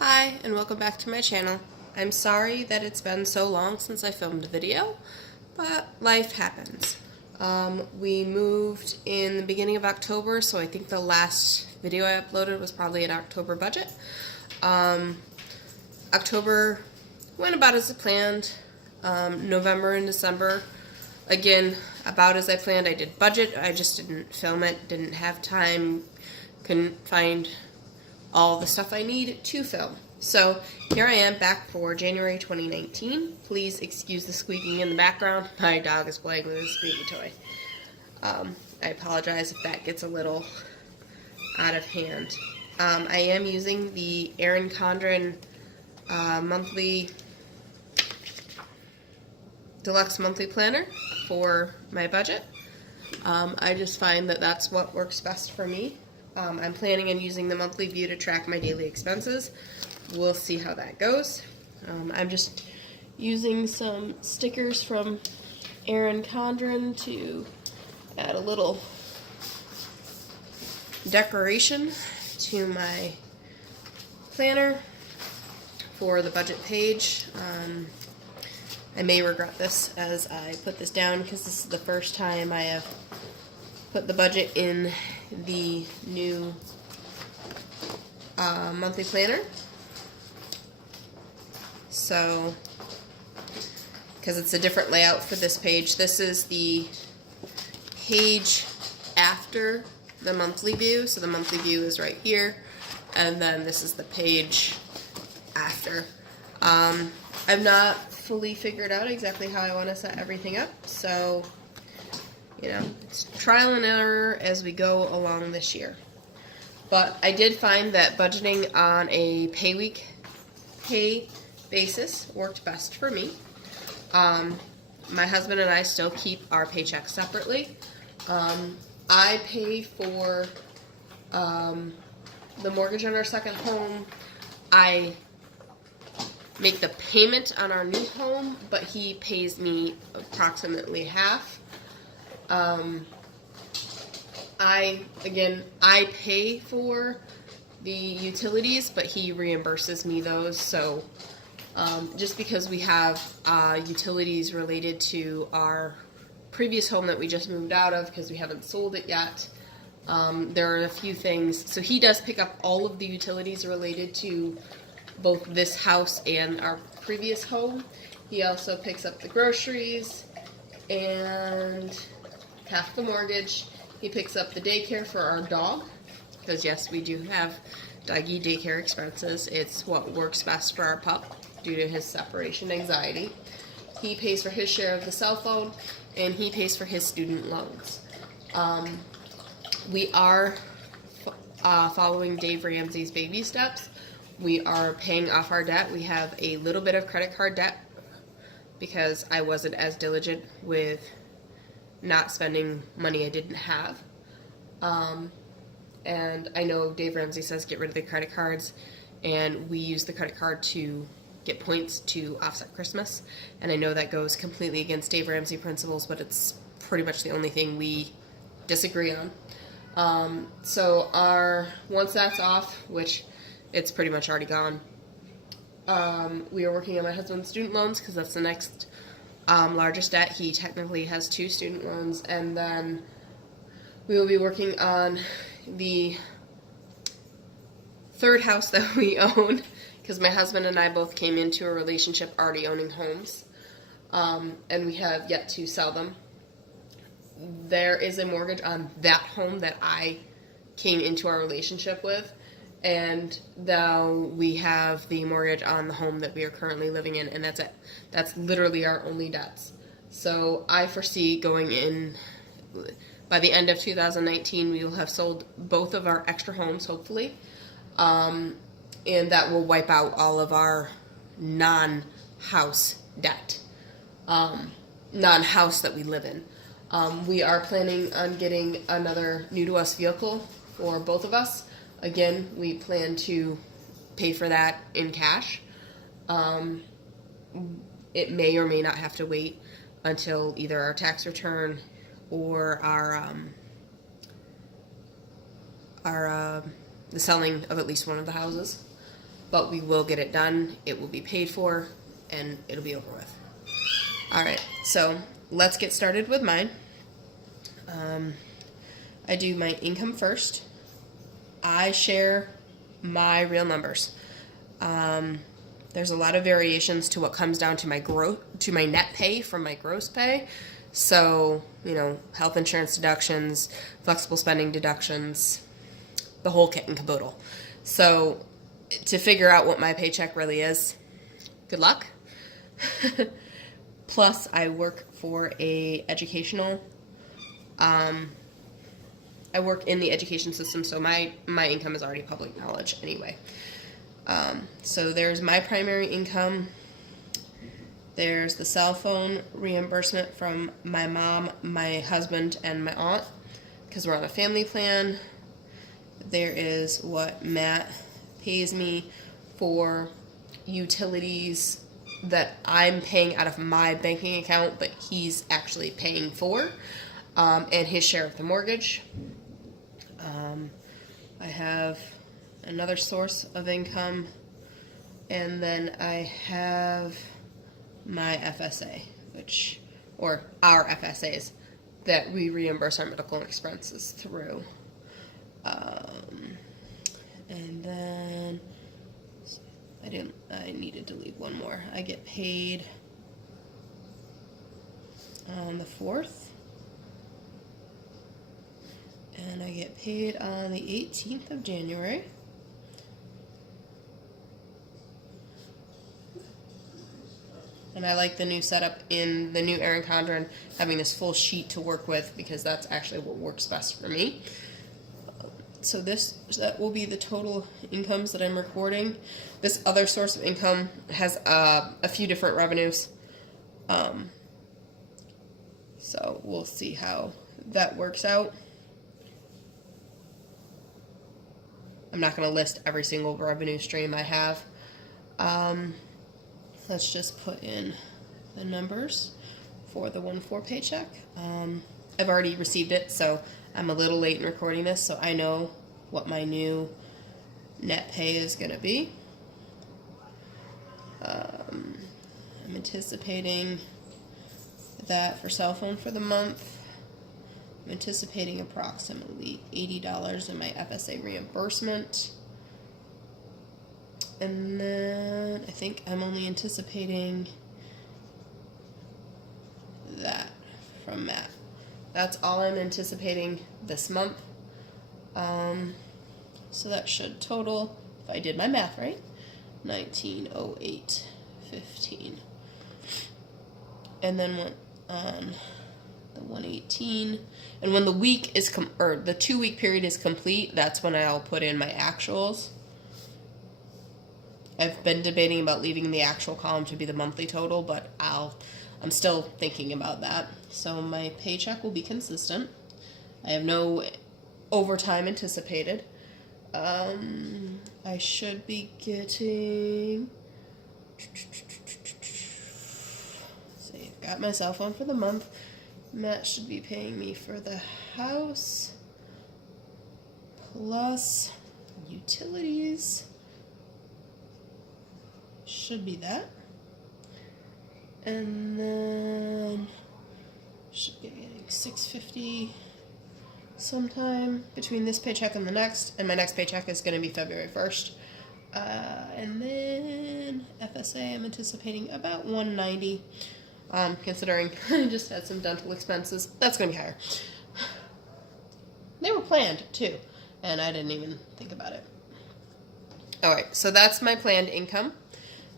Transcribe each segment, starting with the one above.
Hi, and welcome back to my channel. I'm sorry that it's been so long since I filmed a video, but life happens. We moved in the beginning of October, so I think the last video I uploaded was probably an October budget. October went about as planned. November and December, again, about as I planned. I did budget, I just didn't film it, didn't have time, couldn't find all the stuff I need to film. So here I am back for January 2019. Please excuse the squeaking in the background. My dog is playing with his squeaky toy. I apologize if that gets a little out of hand. I am using the Erin Condren deluxe monthly planner for my budget. I just find that that's what works best for me. I'm planning on using the monthly view to track my daily expenses. We'll see how that goes. I'm just using some stickers from Erin Condren to add a little decoration to my planner for the budget page. I may regret this as I put this down because this is the first time I have put the budget in the new monthly planner. So, because it's a different layout for this page, this is the page after the monthly view. So the monthly view is right here, and then this is the page after. I've not fully figured out exactly how I want to set everything up, so you know, it's trial and error as we go along this year. But I did find that budgeting on a pay basis worked best for me. My husband and I still keep our paychecks separately. I pay for the mortgage on our second home. I make the payment on our new home, but he pays me approximately half. I pay for the utilities, but he reimburses me those. So just because we have utilities related to our previous home that we just moved out of because we haven't sold it yet, there are a few things. So he does pick up all of the utilities related to both this house and our previous home. He also picks up the groceries and half the mortgage. He picks up the daycare for our dog, because yes, we do have doggy daycare expenses. It's what works best for our pup due to his separation anxiety. He pays for his share of the cell phone, and he pays for his student loans. We are following Dave Ramsey's baby steps. We are paying off our debt. We have a little bit of credit card debt because I wasn't as diligent with not spending money I didn't have. And I know Dave Ramsey says get rid of the credit cards, and we use the credit card to get points to offset Christmas. And I know that goes completely against Dave Ramsey principles, but it's pretty much the only thing we disagree on. So once that's off, which it's pretty much already gone, we are working on my husband's student loans because that's the next largest debt. He technically has 2 student loans, and then we will be working on the third house that we own because my husband and I both came into a relationship already owning homes, and we have yet to sell them. There is a mortgage on that home that I came into our relationship with, and now we have the mortgage on the home that we are currently living in, and that's it. That's literally our only debts. So I foresee going in, by the end of 2019, we will have sold both of our extra homes, hopefully, and that will wipe out all of our non-house debt, non-house that we live in. We are planning on getting another new-to-us vehicle for both of us. Again, we plan to pay for that in cash. It may or may not have to wait until either our tax return or the selling of at least one of the houses. but we will get it done. It will be paid for, and it'll be over with. All right, so let's get started with mine. I do my income first. I share my real numbers. There's a lot of variations to what comes down to my net pay from my gross pay. So, health insurance deductions, flexible spending deductions, the whole kit and caboodle. So, to figure out what my paycheck really is, good luck. Plus, I work for I work in the education system, so my income is already public knowledge anyway. So there's my primary income. There's the cell phone reimbursement from my mom, my husband, and my aunt, because we're on a family plan. There is what Matt pays me for utilities that I'm paying out of my banking account, but he's actually paying for, and his share of the mortgage. I have another source of income, and then I have my FSA, or our FSAs that we reimburse our medical expenses through. And then I needed to leave one more. I get paid on the 4th. And I get paid on the 18th of January. And I like the new setup in the new Erin Condren, having this full sheet to work with, because that's actually what works best for me. So that will be the total incomes that I'm recording. This other source of income has a few different revenues. So we'll see how that works out. I'm not going to list every single revenue stream I have. Let's just put in the numbers for the 1/4 paycheck. I've already received it, so I'm a little late in recording this, so I know what my new net pay is going to be. I'm anticipating that for cell phone for the month. I'm anticipating approximately $80 in my FSA reimbursement. And then I think I'm only anticipating that from Matt. That's all I'm anticipating this month. So that should total, if I did my math right, $1908.15. And then went on the 118. And when the week is the 2-week period is complete, that's when I'll put in my actuals. I've been debating about leaving the actual column to be the monthly total, but I'm still thinking about that. So my paycheck will be consistent. I have no overtime anticipated. I should be getting... See, I've got my cell phone for the month. Matt should be paying me for the house, plus utilities. Should be that. And then should be getting $650 sometime between this paycheck and the next. And my next paycheck is going to be February 1st. And then FSA, I'm anticipating about $190. Considering I just had some dental expenses, that's going to be higher. They were planned too, and I didn't even think about it. Alright, so that's my planned income.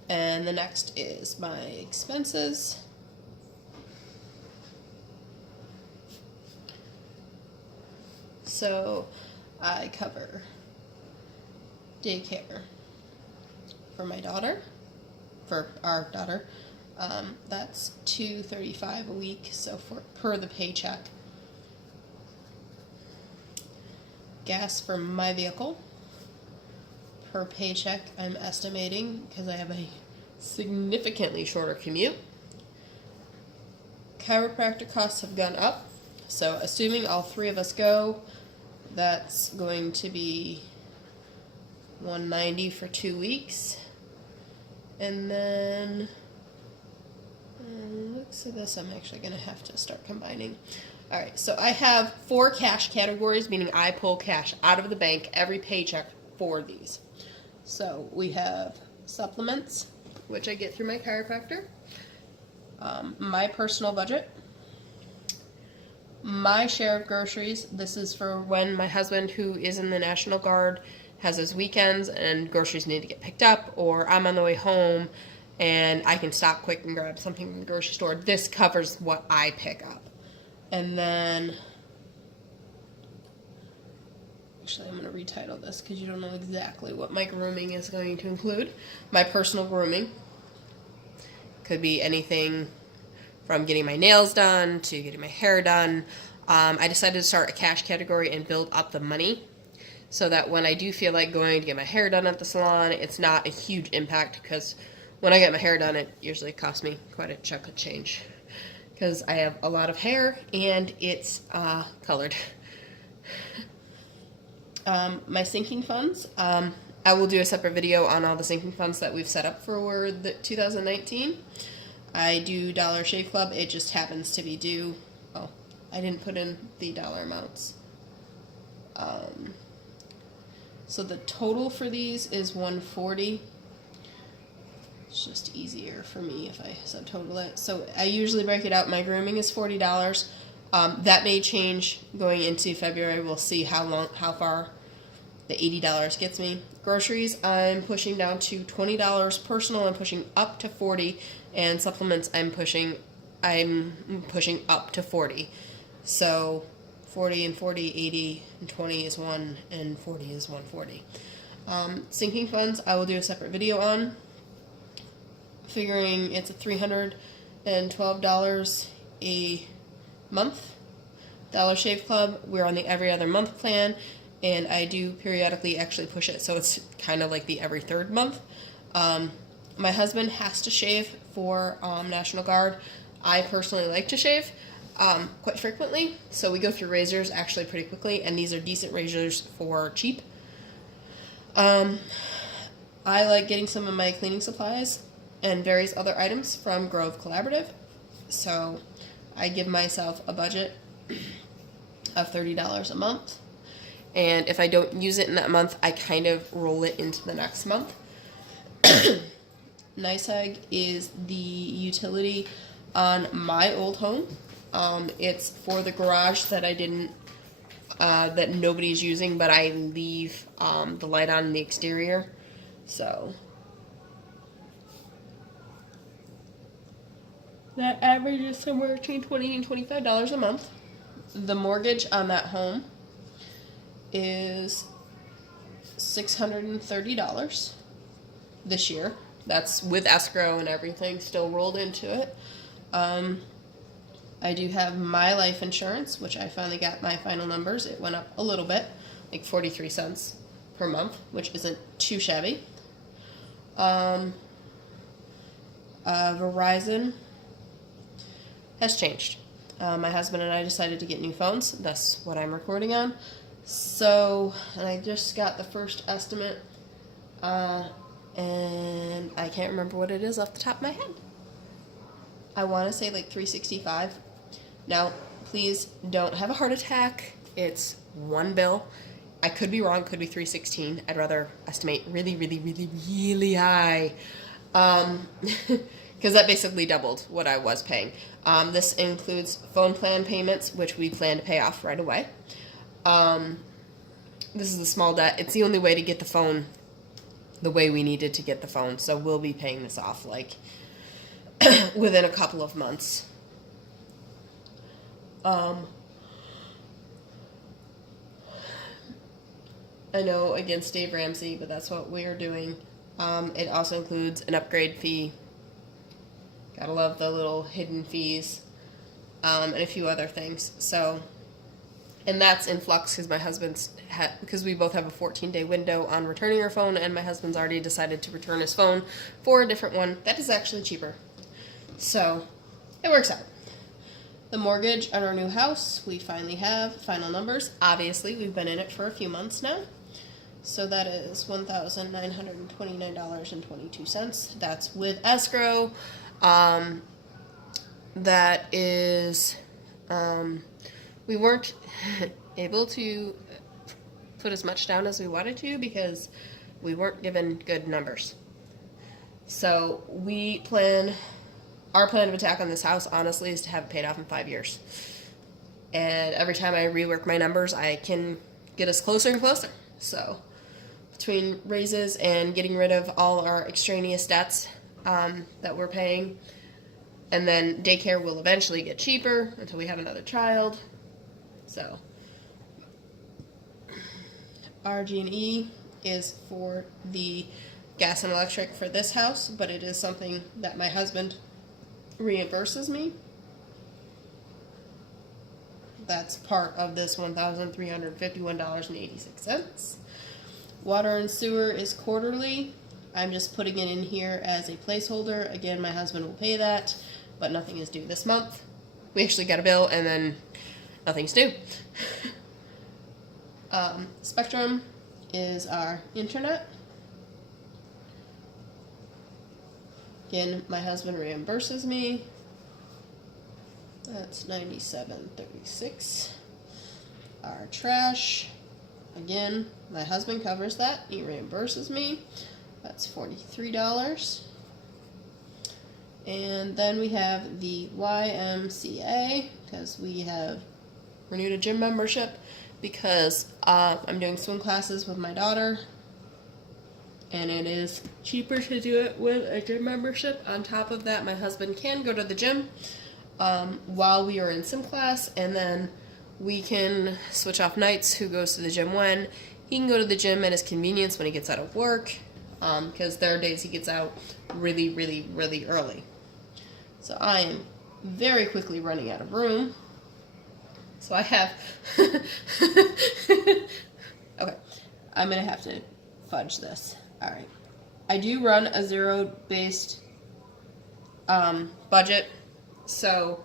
And the next is my expenses. So I cover daycare for my daughter, for our daughter. That's $235 a week, so per the paycheck. Gas for my vehicle per paycheck, I'm estimating, because I have a significantly shorter commute. Chiropractic costs have gone up, so assuming all three of us go, that's going to be $190 for 2 weeks. And then, looks at this, I'm actually going to have to start combining. Alright, so I have 4 cash categories, meaning I pull cash out of the bank every paycheck for these. So we have supplements, which I get through my chiropractor, my personal budget, my share of groceries. This is for when my husband, who is in the National Guard, has his weekends and groceries need to get picked up, or I'm on the way home and I can stop quick and grab something from the grocery store. This covers what I pick up. And then, actually I'm going to retitle this because you don't know exactly what my grooming is going to include. My personal grooming could be anything from getting my nails done to getting my hair done. I decided to start a cash category and build up the money so that when I do feel like going to get my hair done at the salon, it's not a huge impact, because when I get my hair done, it usually costs me quite a chunk of change because I have a lot of hair and it's colored. My sinking funds, I will do a separate video on all the sinking funds that we've set up for the 2019. I do Dollar Shave Club. It just happens to be due. Oh, I didn't put in the dollar amounts. So the total for these is $140. It's just easier for me if I subtotal it. So I usually break it out. My grooming is $40. That may change going into February. We'll see how far the $80 gets me. Groceries, I'm pushing down to $20. Personal, I'm pushing up to $40, and supplements, I'm pushing up to $40. So 40 and 40, 80 and 20 is 1, and 40 is 140. Sinking funds, I will do a separate video on. Figuring it's a $312 a month. Dollar Shave Club, we're on the every other month plan, and I do periodically actually push it, so it's kind of like the every third month. My husband has to shave for National Guard. I personally like to shave quite frequently, so we go through razors actually pretty quickly, and these are decent razors for cheap. I like getting some of my cleaning supplies and various other items from Grove Collaborative, so I give myself a budget of $30 a month, and if I don't use it in that month, I kind of roll it into the next month. NYSEG is the utility on my old home. It's for the garage that I didn't, that nobody's using, but I leave the light on in the exterior. So that averages somewhere between $20 and $25 a month. The mortgage on that home is $630 this year. That's with escrow and everything still rolled into it. I do have my life insurance, which I finally got my final numbers. It went up a little bit, like 43 cents per month, which isn't too shabby. Verizon has changed. My husband and I decided to get new phones. That's what I'm recording on. So, and I just got the first estimate, and I can't remember what it is off the top of my head. I want to say like $365. Now, please don't have a heart attack. It's one bill. I could be wrong. Could be $316. I'd rather estimate really, really, really, really high, because that basically doubled what I was paying. This includes phone plan payments, which we plan to pay off right away. This is a small debt. It's the only way to get the phone the way we needed to get the phone, so we'll be paying this off like within a couple of months. I know against Dave Ramsey, but that's what we are doing. It also includes an upgrade fee. Gotta love the little hidden fees, and a few other things. So, and that's in flux because my husband's because we both have a 14-day window on returning our phone, and my husband's already decided to return his phone for a different one that is actually cheaper. So, it works out. The mortgage on our new house, we finally have final numbers. Obviously, we've been in it for a few months now. So that is $1,929.22. That's with escrow. That is, we weren't able to put as much down as we wanted to because we weren't given good numbers. So our plan of attack on this house, honestly, is to have it paid off in 5 years. And every time I rework my numbers, I can get us closer and closer. So between raises and getting rid of all our extraneous debts that we're paying, and then daycare will eventually get cheaper until we have another child. So RG&E is for the gas and electric for this house, but it is something that my husband reimburses me. That's part of this $1,351.86. Water and sewer is quarterly. I'm just putting it in here as a placeholder. Again, my husband will pay that, but nothing is due this month. We actually got a bill and then nothing's due. Spectrum is our internet. Again, my husband reimburses me. That's $97.36. Our trash, again, my husband covers that. He reimburses me. That's $43. And then we have the YMCA, because we have renewed a gym membership because I'm doing swim classes with my daughter. And it is cheaper to do it with a gym membership. On top of that, my husband can go to the gym while we are in sim class, and then we can switch off nights who goes to the gym when. He can go to the gym at his convenience when he gets out of work, because there are days he gets out really, really, really early. So I am very quickly running out of room. So I have... Okay, I'm going to have to fudge this. Alright. I do run a zero-based budget, so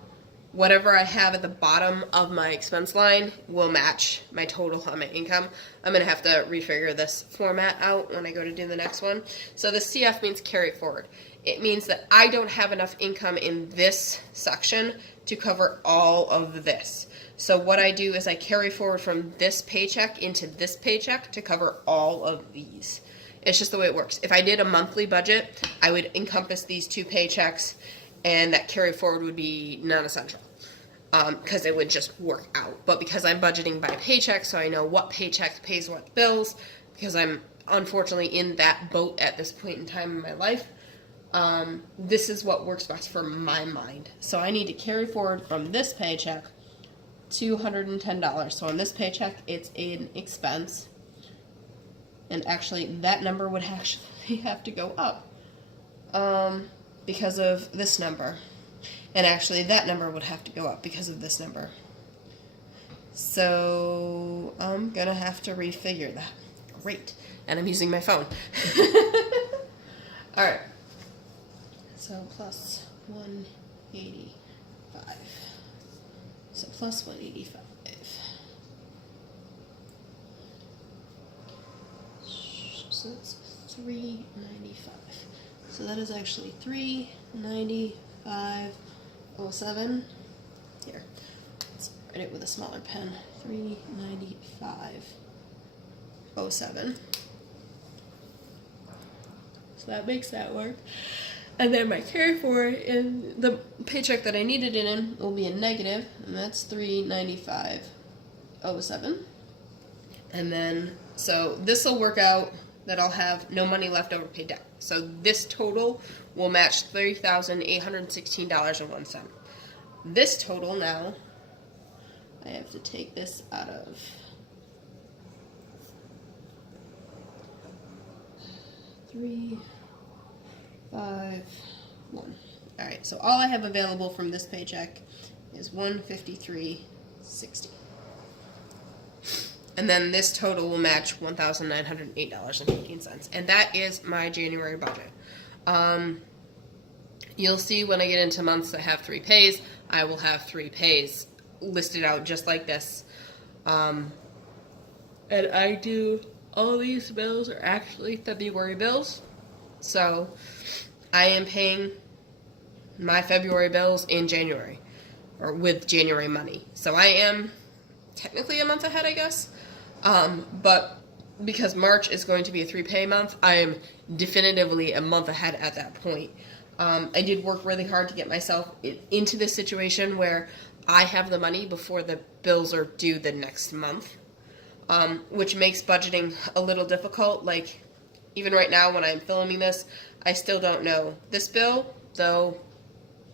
whatever I have at the bottom of my expense line will match my total on my income. I'm going to have to refigure this format out when I go to do the next one. So the CF means carry forward. It means that I don't have enough income in this section to cover all of this. So what I do is I carry forward from this paycheck into this paycheck to cover all of these. It's just the way it works. If I did a monthly budget, I would encompass these two paychecks, and that carry forward would be non-essential because it would just work out. But because I'm budgeting by paycheck, so I know what paycheck pays what bills, because I'm unfortunately in that boat at this point in time in my life, this is what works best for my mind. So I need to carry forward from this paycheck $210. So on this paycheck, it's an expense. And actually, that number would actually have to go up because of this number. And actually, that number would have to go up because of this number. So I'm going to have to refigure that. Great. And I'm using my phone. All right. So plus 185. So plus 185. So it's 395. So that is actually 395.07. Here, let's write it with a smaller pen. 395.07. So that makes that work. And then my carry forward in the paycheck that I needed it in will be a negative, and that's 395.07. And then, so this will work out that I'll have no money left over paid debt. So this total will match $30,816.01. This total now, I have to take this out of $351. All right, so all I have available from this paycheck is $153.60. And then this total will match $1,908.15. And that is my January budget. You'll see when I get into months that have 3 pays, I will have 3 pays listed out just like this. And I do all these bills are actually February bills. So I am paying my February bills in January, or with January money. So I am technically a month ahead, I guess. But because March is going to be a 3-pay month, I am definitively a month ahead at that point. I did work really hard to get myself into this situation where I have the money before the bills are due the next month, which makes budgeting a little difficult. Like, even right now when I'm filming this, I still don't know this bill, though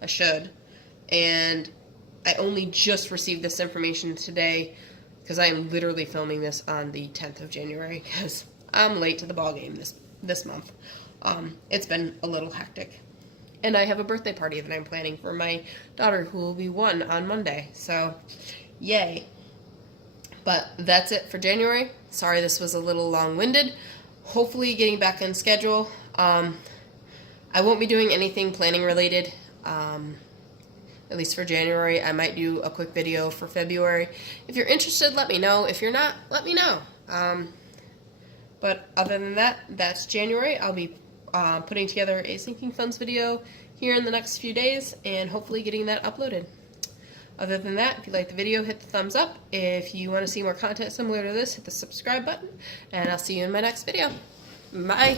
I should. And I only just received this information today because I am literally filming this on the 10th of January because I'm late to the ball game this month. It's been a little hectic. And I have a birthday party that I'm planning for my daughter who will be 1 on Monday. So, yay. But that's it for January. Sorry this was a little long-winded. Hopefully getting back on schedule. I won't be doing anything planning related. At least for January. I might do a quick video for February. If you're interested, let me know. If you're not, let me know. But other than that, that's January. I'll be putting together a sinking funds video here in the next few days and hopefully getting that uploaded. Other than that, if you like the video, hit the thumbs up. If you want to see more content similar to this, hit the subscribe button, and I'll see you in my next video. Bye!